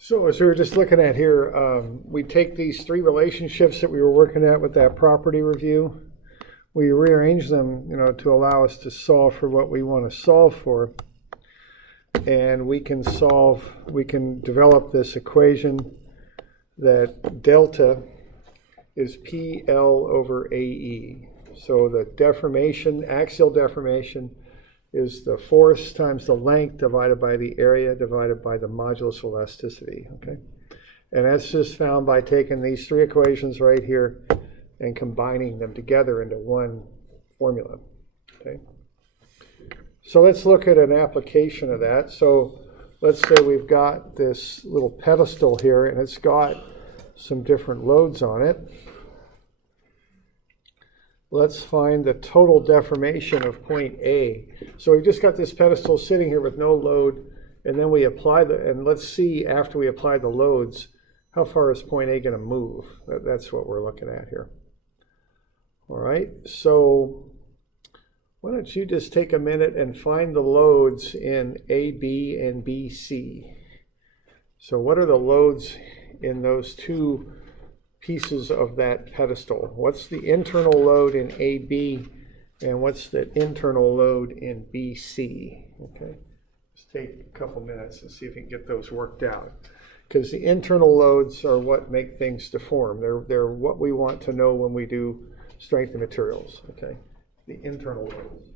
So as we were just looking at here, we take these three relationships that we were working at with that property review. We rearrange them, to allow us to solve for what we want to solve for. And we can develop this equation that delta is PL over AE. So the deformation, axial deformation, is the force times the length divided by the area divided by the modulus of elasticity, okay? And that's just found by taking these three equations right here and combining them together into one formula, okay? So let's look at an application of that. So let's say we've got this little pedestal here and it's got some different loads on it. Let's find the total deformation of point A. So we've just got this pedestal sitting here with no load, and then we apply and let's see after we apply the loads, how far is point A going to move? That's what we're looking at here. All right, so why don't you just take a minute and find the loads in AB and BC. So what are the loads in those two pieces of that pedestal? What's the internal load in AB and what's the internal load in BC? Okay, let's take a couple minutes and see if we can get those worked out. Because the internal loads are what make things deform. They're what we want to know when we do strength of materials, okay? The internal loads.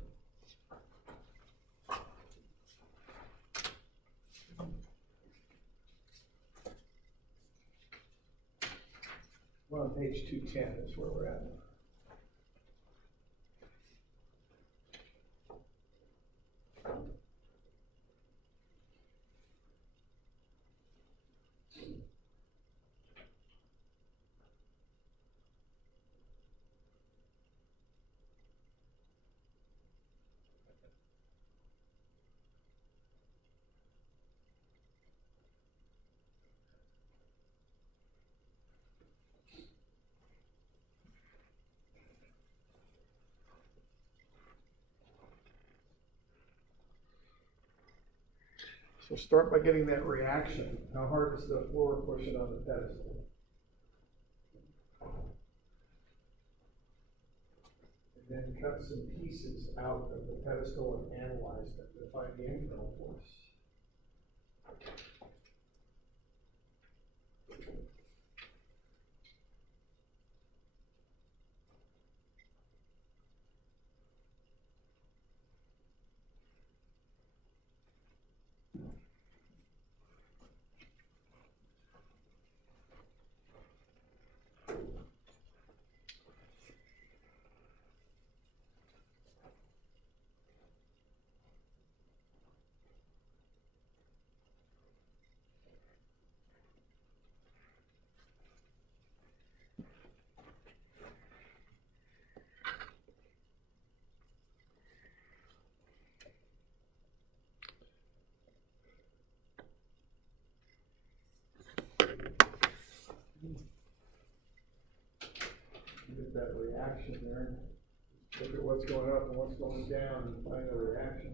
Well, on page 210 is where we're at. So start by getting that reaction. How hard is the floor pushing on the pedestal? And then cut some pieces out of the pedestal and analyze them to find the internal force. Get that reaction there. Look at what's going up and what's going down and find the reaction.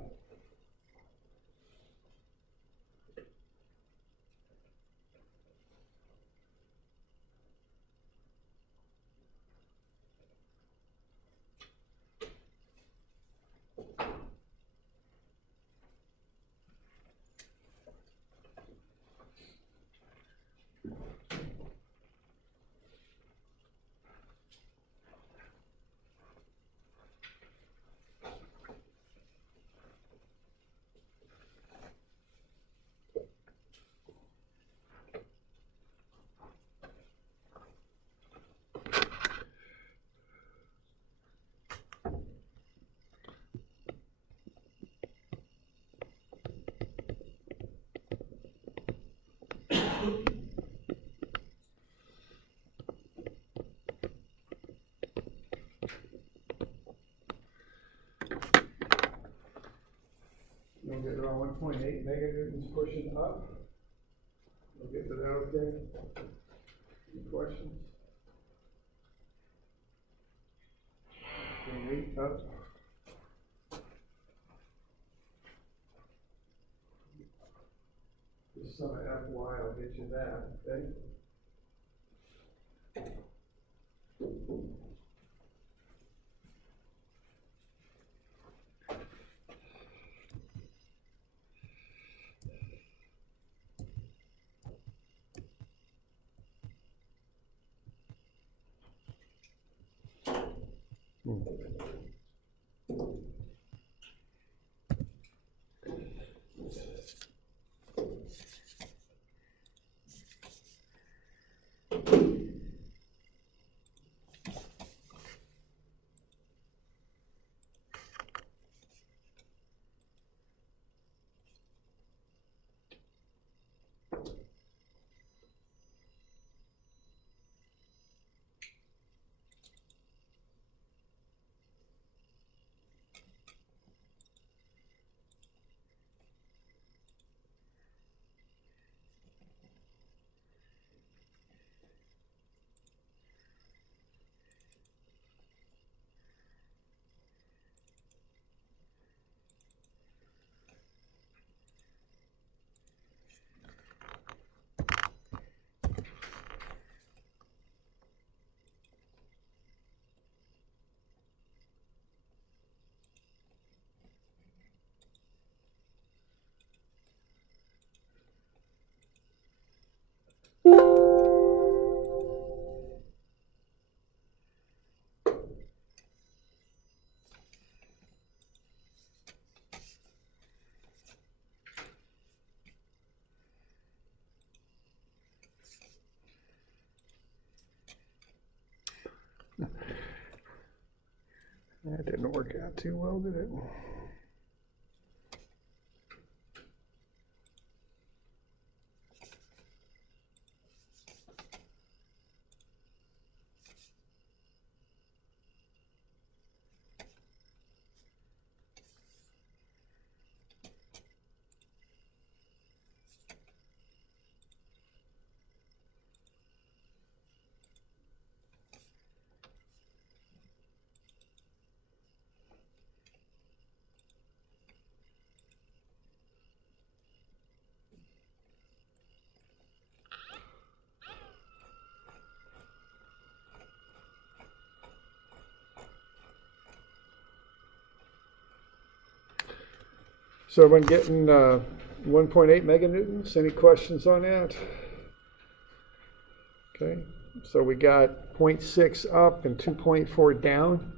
You'll get around 1.8 meganewtons pushing up. We'll get to that, okay? Any questions? Can we up? Just some FY, I'll get you that, okay? That didn't work out too well, did it? So I've been getting 1.8 meganewtons. Any questions on that? Okay, so we got 0.6 up and 2.4 down.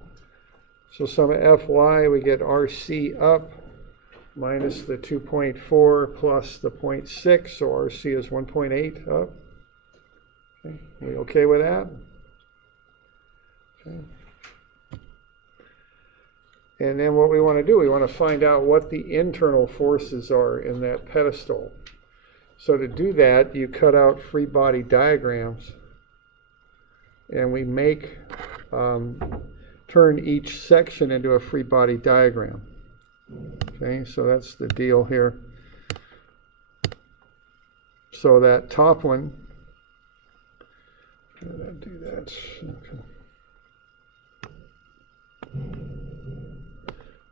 So sum of Fy, we get RC up minus the 2.4 plus the 0.6, so RC is 1.8 up. Okay, we okay with that? Okay. And then what we want to do, we want to find out what the internal forces are in that pedestal. So to do that, you cut out free body diagrams, and we make, turn each section into a free body diagram. Okay, so that's the deal here. So that top one, how did I do that? Okay.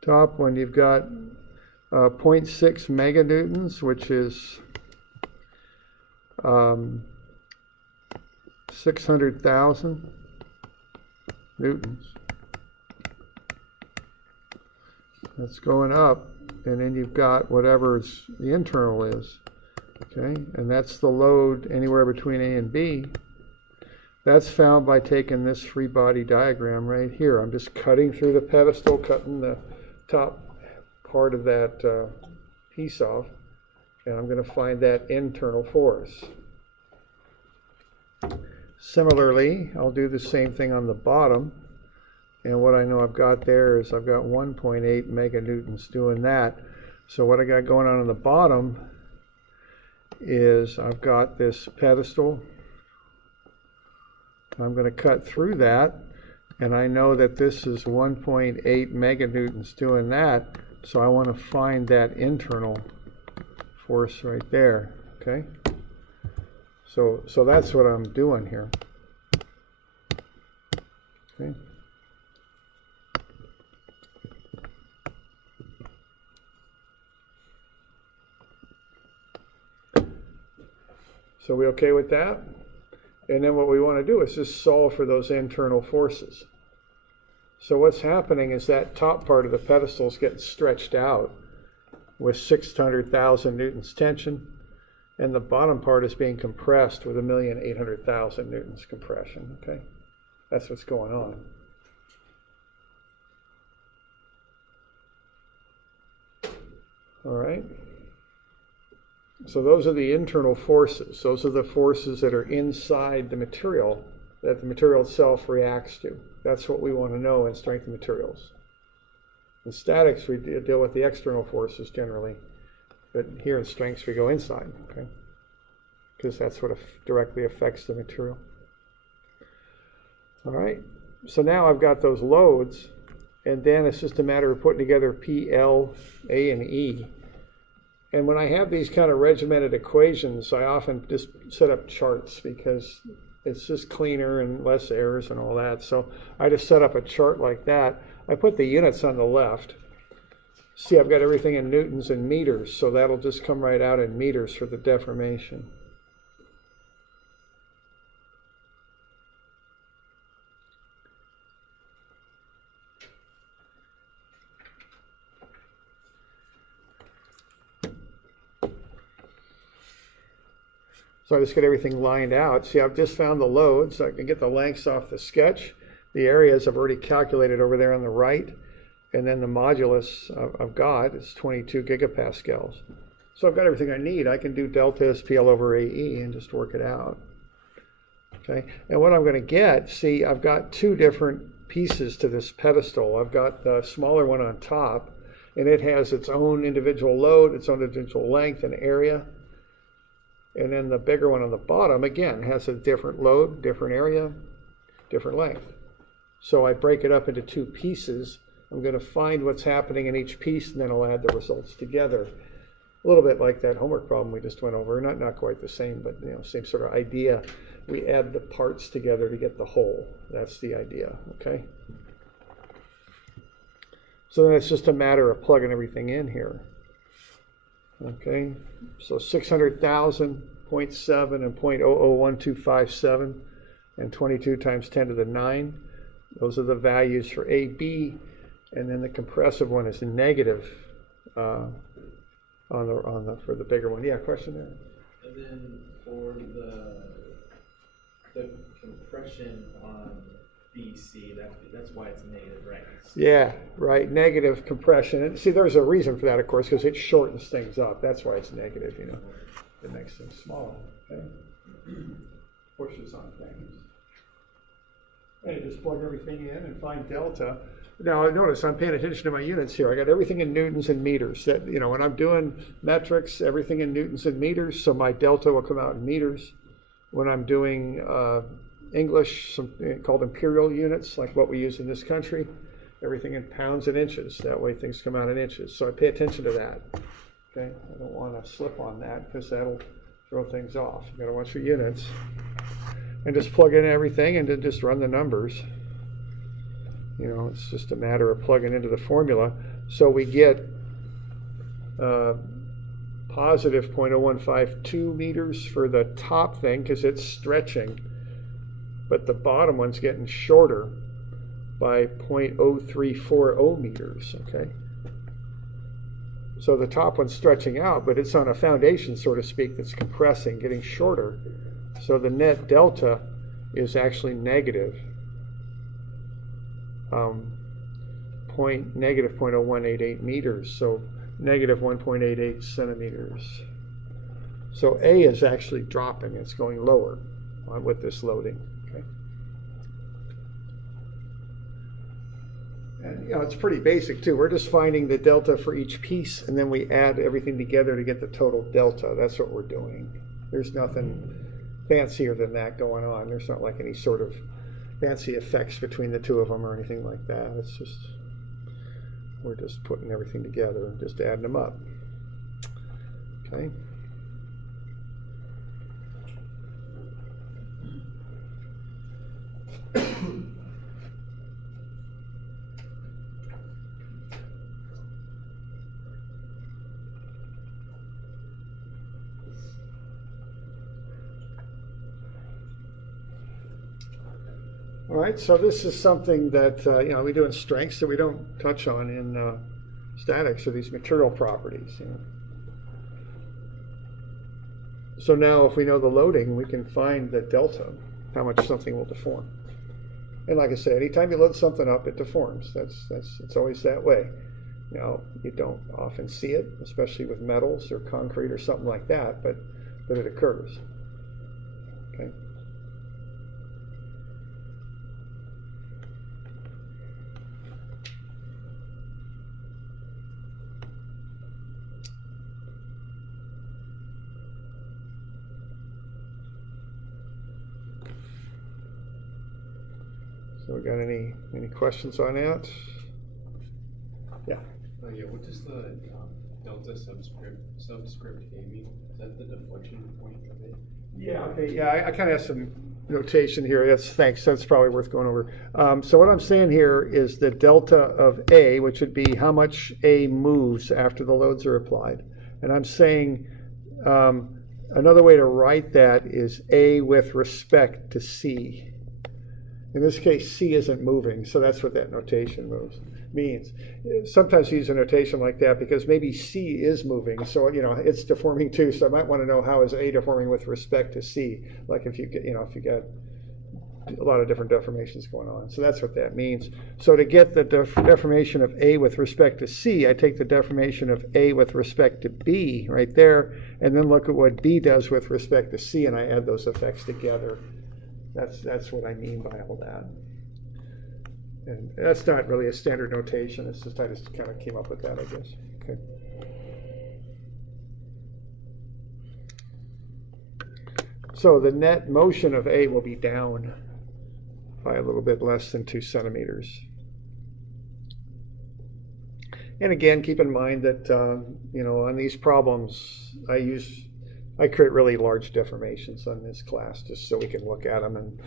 Top one, you've got 0.6 meganewtons, which is 600,000 newtons. That's going up, and then you've got whatever the internal is, okay? And that's the load anywhere between A and B. That's found by taking this free body diagram right here. I'm just cutting through the pedestal, cutting the top part of that piece off, and I'm going to find that internal force. Similarly, I'll do the same thing on the bottom, and what I know I've got there is I've got 1.8 meganewtons doing that. So what I got going on the bottom is I've got this pedestal. I'm going to cut through that, and I know that this is 1.8 meganewtons doing that, so I want to find that internal force right there, okay? So that's what I'm doing here. Okay. So we okay with that? And then what we want to do is just solve for those internal forces. So what's happening is that top part of the pedestal is getting stretched out with 600,000 newtons tension, and the bottom part is being compressed with 1,800,000 newtons compression. Okay, that's what's going on. All right. So those are the internal forces. Those are the forces that are inside the material that the material itself reacts to. That's what we want to know in strength of materials. In statics, we deal with the external forces generally, but here in strengths, we go inside, okay? Because that's what directly affects the material. All right, so now I've got those loads, and then it's just a matter of putting together P, L, A, and E. And when I have these kind of regimented equations, I often just set up charts because it's just cleaner and less errors and all that. So I just set up a chart like that. I put the units on the left. See, I've got everything in newtons and meters, so that'll just come right out in meters for the deformation. So I just get everything lined out. See, I've just found the loads. I can get the lengths off the sketch. The areas I've already calculated over there on the right. And then the modulus I've got is 22 gigapascals. So I've got everything I need. I can do delta SPL over AE and just work it out. Okay, and what I'm going to get, see, I've got two different pieces to this pedestal. I've got the smaller one on top, and it has its own individual load, its own individual length and area. And then the bigger one on the bottom, again, has a different load, different area, different length. So I break it up into two pieces. I'm going to find what's happening in each piece, and then I'll add the results together. A little bit like that homework problem we just went over. Not quite the same, but same sort of idea. We add the parts together to get the whole. That's the idea, okay? So then it's just a matter of plugging everything in here. Okay, so 600,000, 0.7, and 0.001257, and 22 times 10 to the 9. Those are the values for AB, and then the compressive one is negative for the bigger one. Yeah, question there. And then for the compression on BC, that's why it's negative, right? Yeah, right, negative compression. And see, there's a reason for that, of course, because it shortens things up. That's why it's negative, It makes things smaller, okay? Pushes on things. And you just plug everything in and find delta. Now, notice I'm paying attention to my units here. I got everything in newtons and meters. That, when I'm doing metrics, everything in newtons and meters, so my delta will come out in meters. When I'm doing English, called imperial units, like what we use in this country, everything in pounds and inches. That way things come out in inches. So I pay attention to that. Okay, I don't want to slip on that because that'll throw things off. You got to watch your units. And just plug in everything and then just run the numbers. It's just a matter of plugging into the formula. So we get positive 0.0152 meters for the top thing because it's stretching. But the bottom one's getting shorter by 0.0340 meters, okay? So the top one's stretching out, but it's on a foundation, so to speak, that's compressing, getting shorter. So the net delta is actually negative, negative 0.0188 meters, so negative 1.88 centimeters. So A is actually dropping, it's going lower with this loading. Okay. And it's pretty basic too. We're just finding the delta for each piece, and then we add everything together to get the total delta. That's what we're doing. There's nothing fancier than that going on. There's not like any sort of fancy effects between the two of them or anything like that. It's just, we're just putting everything together and just adding them up. Okay. All right, so this is something that we do in strengths that we don't touch on in statics, or these material properties. So now if we know the loading, we can find the delta, how much something will deform. And like I said, anytime you load something up, it deforms. It's always that way. Now, you don't often see it, especially with metals or concrete or something like that, but it occurs. Okay. So we got any questions on that? Yeah. Yeah, what does the delta subscript A mean? Is that the deflection point of it? Yeah, okay, yeah, I kind of have some notation here. Thanks, that's probably worth going over. So what I'm saying here is the delta of A, which would be how much A moves after the loads are applied. And I'm saying another way to write that is A with respect to C. In this case, C isn't moving, so that's what that notation means. Sometimes we use a notation like that because maybe C is moving, so it's deforming too. So I might want to know how is A deforming with respect to C, like if you got a lot of different deformations going on. So that's what that means. So to get the deformation of A with respect to C, I take the deformation of A with respect to B right there, and then look at what B does with respect to C, and I add those effects together. That's what I mean by all that. And that's not really a standard notation. It's just I just kind of came up with that, I guess. Okay. So the net motion of A will be down by a little bit less than 2 centimeters. And again, keep in mind that on these problems, I create really large deformations on this class just so we can look at them and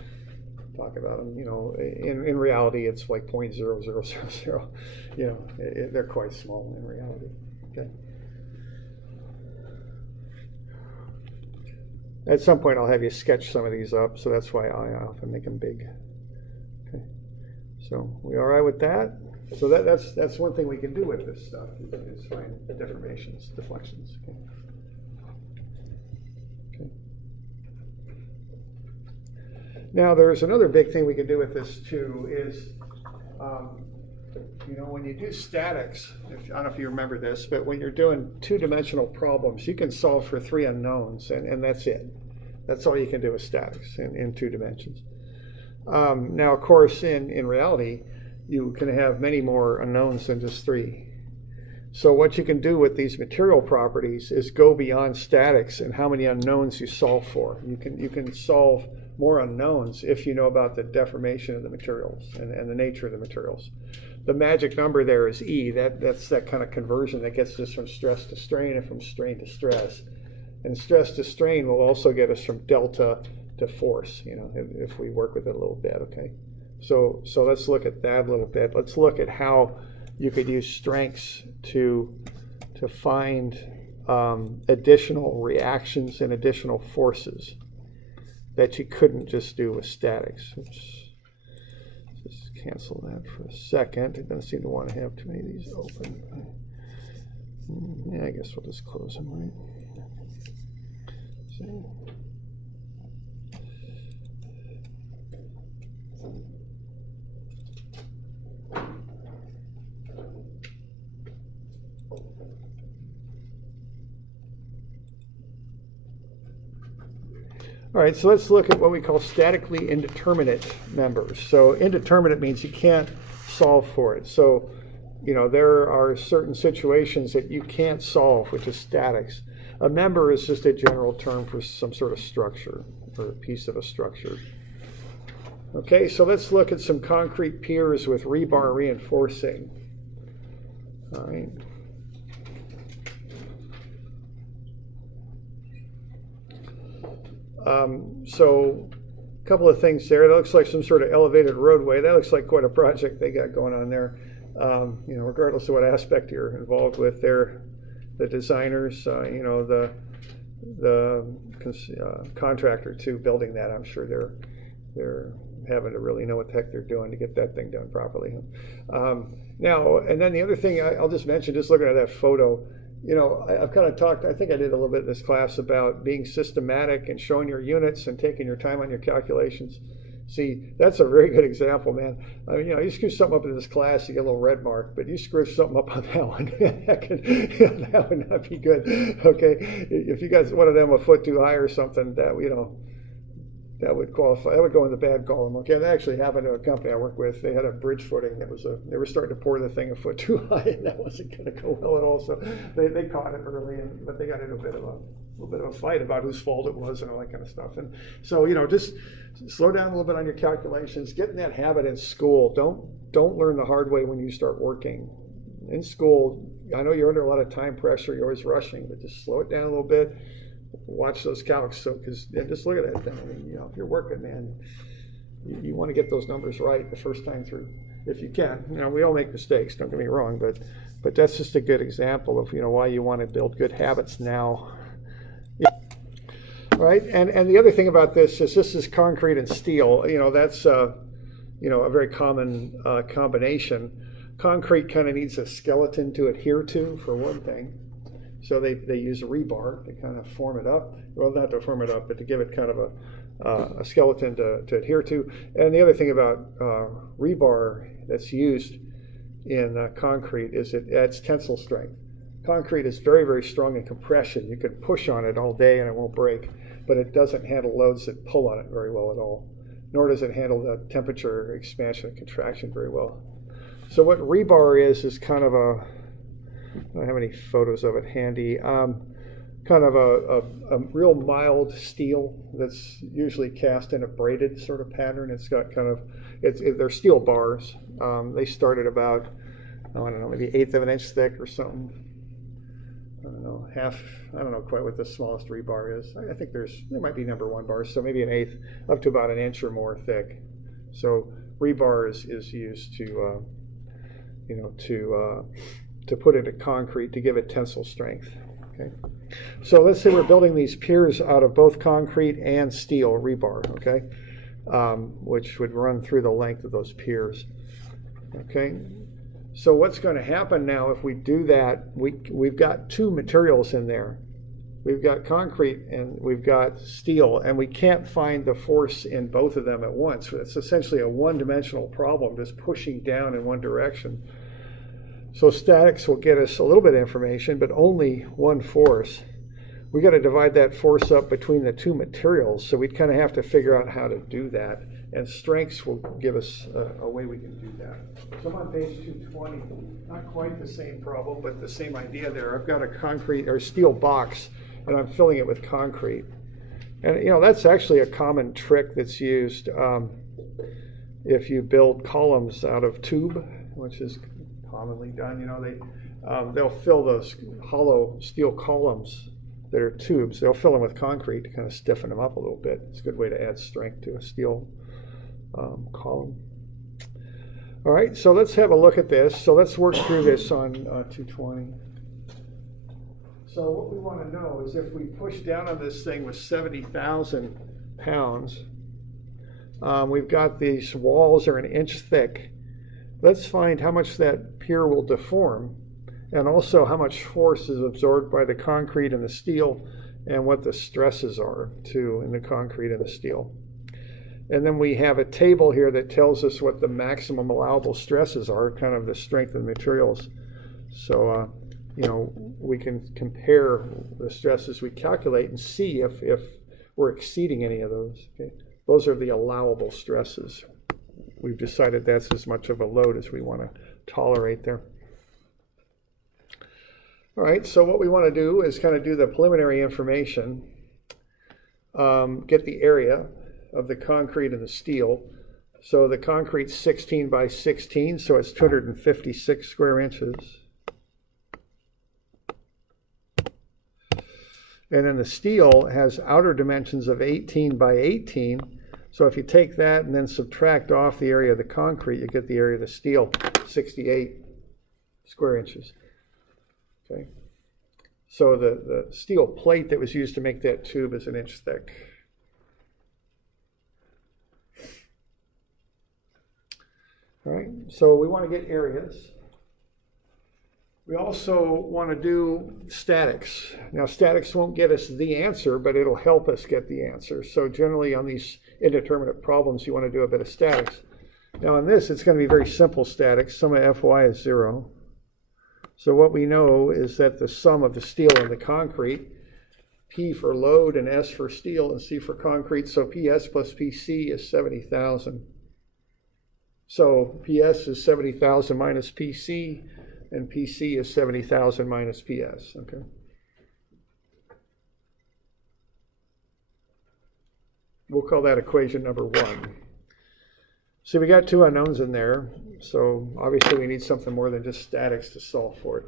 talk about them. In reality, it's like 0.0000. They're quite small in reality. Okay. At some point, I'll have you sketch some of these up, so that's why I often make them big. Okay. So we all right with that? So that's one thing we can do with this stuff is find deformations, deflections. Okay. Now, there's another big thing we can do with this too is, when you do statics, I don't know if you remember this, but when you're doing two-dimensional problems, you can solve for 3 unknowns, and that's it. That's all you can do with statics in 2 dimensions. Now, of course, in reality, you can have many more unknowns than just 3. So what you can do with these material properties is go beyond statics and how many unknowns you solve for. You can solve more unknowns if you know about the deformation of the materials and the nature of the materials. The magic number there is E. That's that kind of conversion that gets us from stress to strain and from strain to stress. And stress to strain will also get us from delta to force, if we work with it a little bit, okay? So let's look at that a little bit. Let's look at how you could use strengths to find additional reactions and additional forces that you couldn't just do with statics. Oops. Just cancel that for a second. It doesn't seem to want to have too many of these open. Yeah, I guess we'll just close them, right? See. All right, so let's look at what we call statically indeterminate members. So indeterminate means you can't solve for it. So, there are certain situations that you can't solve, which is statics. A member is just a general term for some sort of structure or a piece of a structure. Okay, so let's look at some concrete piers with rebar reinforcing. All right. So a couple of things there. That looks like some sort of elevated roadway. That looks like quite a project they got going on there. Regardless of what aspect you're involved with, they're the designers, the contractor to building that. I'm sure they're having to really know what the heck they're doing to get that thing done properly. Now, and then the other thing I'll just mention, just looking at that photo, you know, I've kind of talked, I think I did a little bit in this class about being systematic and showing your units and taking your time on your calculations. See, that's a very good example, man. I mean, you know, you screw something up in this class, you get a little red mark, but you screw something up on that one, that would not be good. Okay, if you guys wanted them a foot too high or something, that, you know, that would qualify. That would go in the bad column. Okay, that actually happened to a company I worked with. They had a bridge footing that was they were starting to pour the thing a foot too high, and that wasn't going to go well at all. So they caught it early, but they got into a little bit of a fight about whose fault it was and all that kind of stuff. And so, you know, just slow down a little bit on your calculations. Get in that habit in school. Don't learn the hard way when you start working. In school, I know you're under a lot of time pressure. You're always rushing, but just slow it down a little bit. Watch those calcs, because just look at that thing. I mean, you know, if you're working, man, you want to get those numbers right the first time through, if you can. You know, we all make mistakes. Don't get me wrong, but that's just a good example of, you know, why you want to build good habits now. Right, and the other thing about this is concrete and steel. You know, that's you know, a very common combination. Concrete kind of needs a skeleton to adhere to, for one thing. So they use a rebar to kind of form it up. Well, not to form it up, but to give it kind of a skeleton to adhere to. And the other thing about rebar that's used in concrete is it adds tensile strength. Concrete is very, very strong in compression. You can push on it all day and it won't break, but it doesn't handle loads that pull on it very well at all. Nor does it handle the temperature expansion and contraction very well. So what rebar is kind of a, I don't have any photos of it handy, kind of a real mild steel that's usually cast in a braided sort of pattern. It's got kind of, they're steel bars. They start at about, I don't know, maybe 1/8 of an inch thick or something. I don't know, I don't know quite what the smallest rebar is. I think there might be number 1 bars, so maybe 1/8 up to about 1 inch or more thick. So rebar is used to, you know, to put into concrete to give it tensile strength. Okay, so let's say we're building these piers out of both concrete and steel rebar. Okay, which would run through the length of those piers. Okay. So what's going to happen now if we do that, we've got 2 materials in there. We've got concrete and we've got steel, and we can't find the force in both of them at once. It's essentially a one-dimensional problem, just pushing down in one direction. So statics will get us a little bit of information, but only one force. We got to divide that force up between the 2 materials, so we'd kind of have to figure out how to do that. And strengths will give us a way we can do that. So I'm on page 220, not quite the same problem, but the same idea there. I've got a concrete or steel box, and I'm filling it with concrete. And you know, that's actually a common trick that's used if you build columns out of tube, which is commonly done. You know, they'll fill those hollow steel columns that are tubes. They'll fill them with concrete to kind of stiffen them up a little bit. It's a good way to add strength to a steel column. All right, so let's have a look at this. So let's work through this on 220. So what we want to know is if we push down on this thing with 70,000 pounds, we've got these walls are 1 inch thick. Let's find how much that pier will deform, and also how much force is absorbed by the concrete and the steel, and what the stresses are too in the concrete and the steel. And then we have a table here that tells us what the maximum allowable stresses are, kind of the strength of the materials. So, you know, we can compare the stresses we calculate and see if we're exceeding any of those. Okay? Those are the allowable stresses. We've decided that's as much of a load as we want to tolerate there. All right, so what we want to do is kind of do the preliminary information, get the area of the concrete and the steel. So the concrete's 16 by 16, so it's 256 square inches. And then the steel has outer dimensions of 18 by 18. So if you take that and then subtract off the area of the concrete, you get the area of the steel, 68 square inches. Okay. So the steel plate that was used to make that tube is 1 inch thick. So we want to get areas. We also want to do statics. Now, statics won't get us the answer, but it'll help us get the answer. So generally on these indeterminate problems, you want to do a bit of statics. Now on this, it's going to be very simple statics. Sum of Fy is 0. So what we know is that the sum of the steel and the concrete, P for load and S for steel and C for concrete, so PS plus PC is 70,000. So PS is 70,000 minus PC, and PC is 70,000 minus PS, okay? We'll call that equation number 1. See, we got 2 unknowns in there, so obviously we need something more than just statics to solve for it.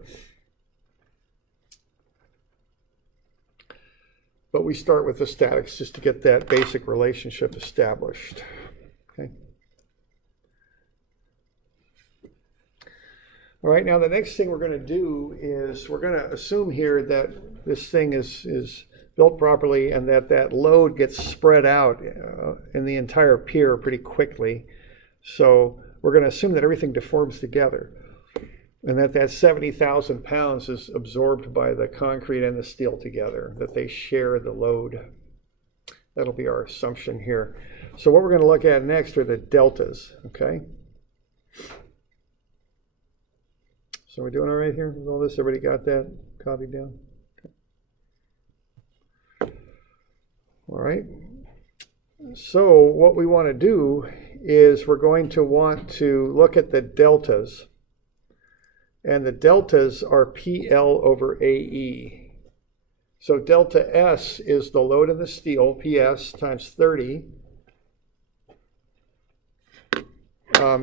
But we start with the statics just to get that basic relationship established, okay? All right, now the next thing we're going to do is we're going to assume here that this thing is built properly and that that load gets spread out in the entire pier pretty quickly. So we're going to assume that everything deforms together and that 70,000 pounds is absorbed by the concrete and the steel together, that they share the load. That'll be our assumption here. So what we're going to look at next are the deltas, okay? So we're doing all right here with all this? Everybody got that copied down? Okay. All right. So what we want to do is we're going to want to look at the deltas. And the deltas are PL over AE. So delta S is the load in the steel, PS times 30,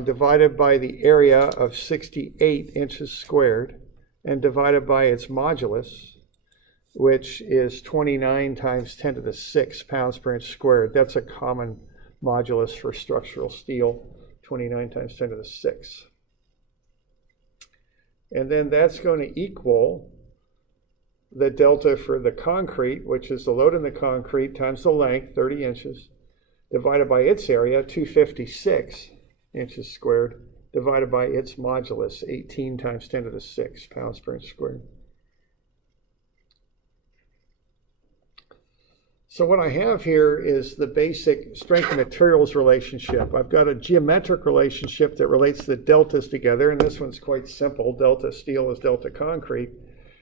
divided by the area of 68 inches squared, and divided by its modulus, which is 29 times 10 to the 6 pounds per inch squared. That's a common modulus for structural steel, 29 times 10 to the 6. And then that's going to equal the delta for the concrete, which is the load in the concrete times the length, 30 inches, divided by its area, 256 inches squared, divided by its modulus, 18 times 10 to the 6 pounds per inch squared. So what I have here is the basic strength of materials relationship. I've got a geometric relationship that relates the deltas together, and this one's quite simple. Delta steel is delta concrete.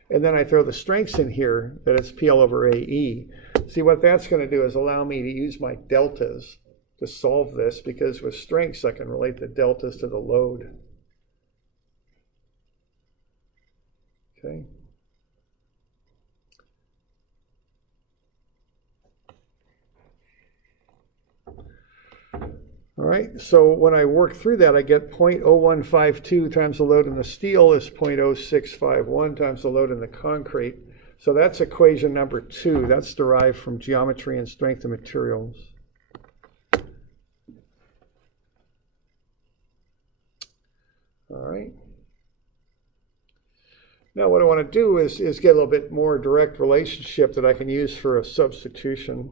And then I throw the strengths in here, that it's PL over AE. See, what that's going to do is allow me to use my deltas to solve this, because with strengths I can relate the deltas to the load. Okay. All right, so when I work through that, I get 0.0152 times the load in the steel is 0.0651 times the load in the concrete. So that's equation number 2. That's derived from geometry and strength of materials. All right. Now what I want to do is get a little bit more direct relationship that I can use for a substitution.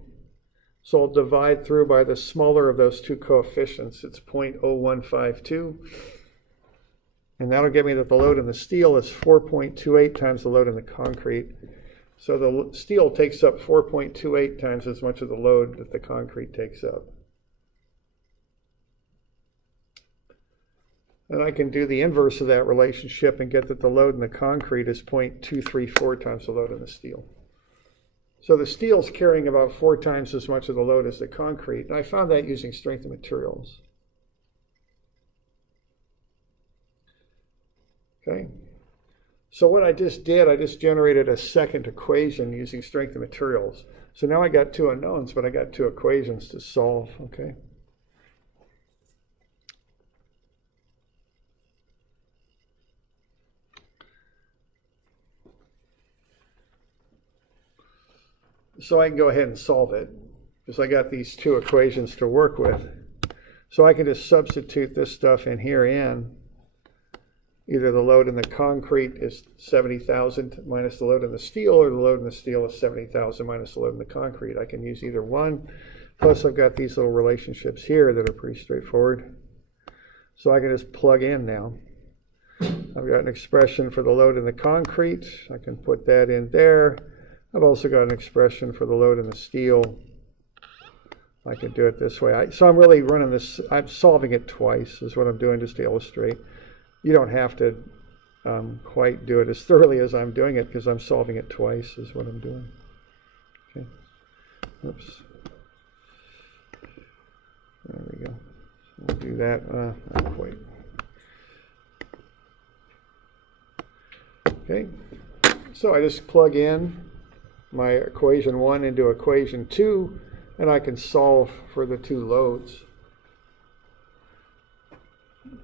So I'll divide through by the smaller of those 2 coefficients. It's 0.0152. And that'll give me that the load in the steel is 4.28 times the load in the concrete. So the steel takes up 4.28 times as much of the load that the concrete takes up. And I can do the inverse of that relationship and get that the load in the concrete is 0.234 times the load in the steel. So the steel's carrying about 4 times as much of the load as the concrete, and I found that using strength of materials. Okay, so what I just did, I just generated a second equation using strength of materials. So now I got 2 unknowns, but I got 2 equations to solve, okay? So I can go ahead and solve it, because I got these 2 equations to work with. So I can just substitute this stuff in here in. Either the load in the concrete is 70,000 minus the load in the steel, or the load in the steel is 70,000 minus the load in the concrete. I can use either one. Plus I've got these little relationships here that are pretty straightforward. So I can just plug in now. I've got an expression for the load in the concrete. I can put that in there. I've also got an expression for the load in the steel. I can do it this way. So I'm really running this, I'm solving it twice is what I'm doing just to illustrate. You don't have to quite do it as thoroughly as I'm doing it because I'm solving it twice is what I'm doing. Okay. Oops. There we go. So we'll do that. Not quite. Okay. So I just plug in my equation 1 into equation 2, and I can solve for the two loads.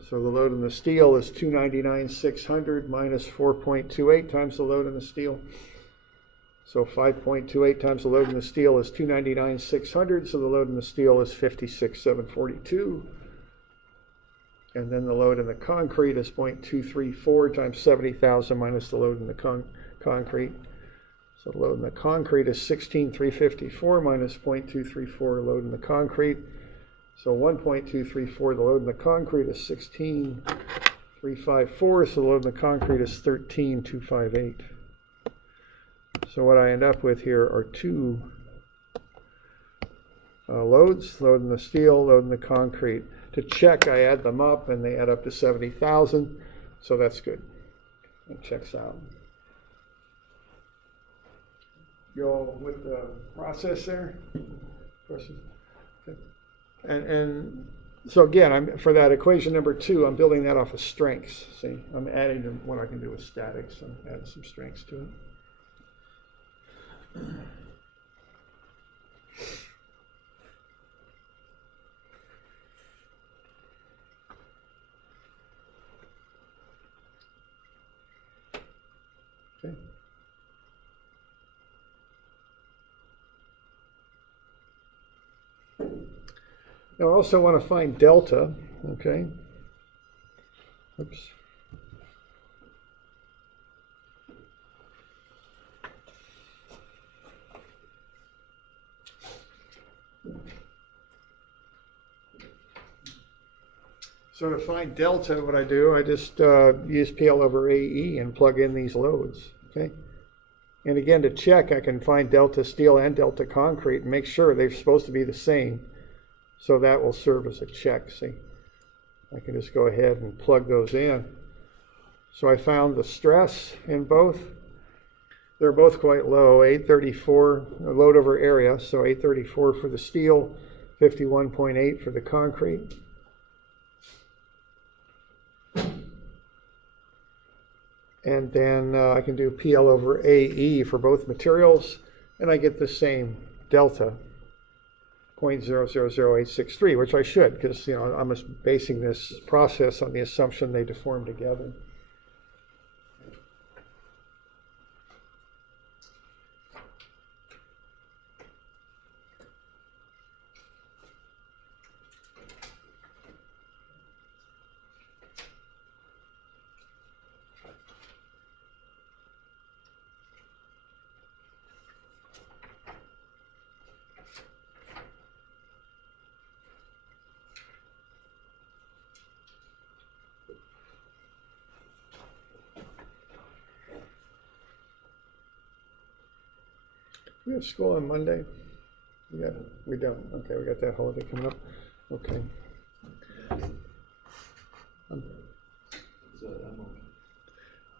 So the load in the steel is 299,600 minus 4.28 times the load in the steel. So 5.28 times the load in the steel is 299,600, so the load in the steel is 56,742. And then the load in the concrete is 0.234 times 70,000 minus the load in the concrete. So the load in the concrete is 16,354 minus 0.234 load in the concrete. So 1.234, the load in the concrete is 16,354, so the load in the concrete is 13,258. So what I end up with here are two loads, load in the steel, load in the concrete. To check, I add them up, and they add up to 70,000, so that's good. It checks out. Go with the process there? Questions? Okay. And so again, for that equation number 2, I'm building that off of strengths. See, I'm adding to what I can do with statics. I'm adding some strengths to it. Okay. Now I also want to find delta, okay? Oops. So to find delta, what I do, I just use PL over AE and plug in these loads, okay? And again, to check, I can find delta steel and delta concrete and make sure they're supposed to be the same. So that will serve as a check, see? I can just go ahead and plug those in. So I found the stress in both. They're both quite low, 834 load over area, so 834 for the steel, 51.8 for the concrete. And then I can do PL over AE for both materials, and I get the same delta, 0.000863, which I should, because I'm just basing this process on the assumption they deform together. We have school on Monday. We don't. Okay, we got that holiday coming up. Okay.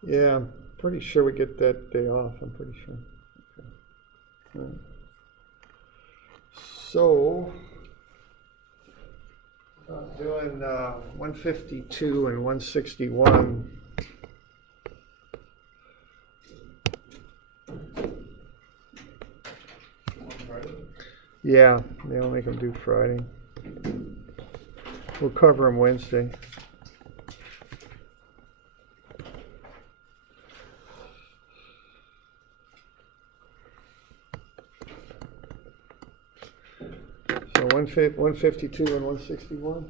Yeah, I'm pretty sure we get that day off. I'm pretty sure. Okay. All right. So, doing 152 and 161. Yeah, they'll make them do Friday. We'll cover them Wednesday. So 152 and 161.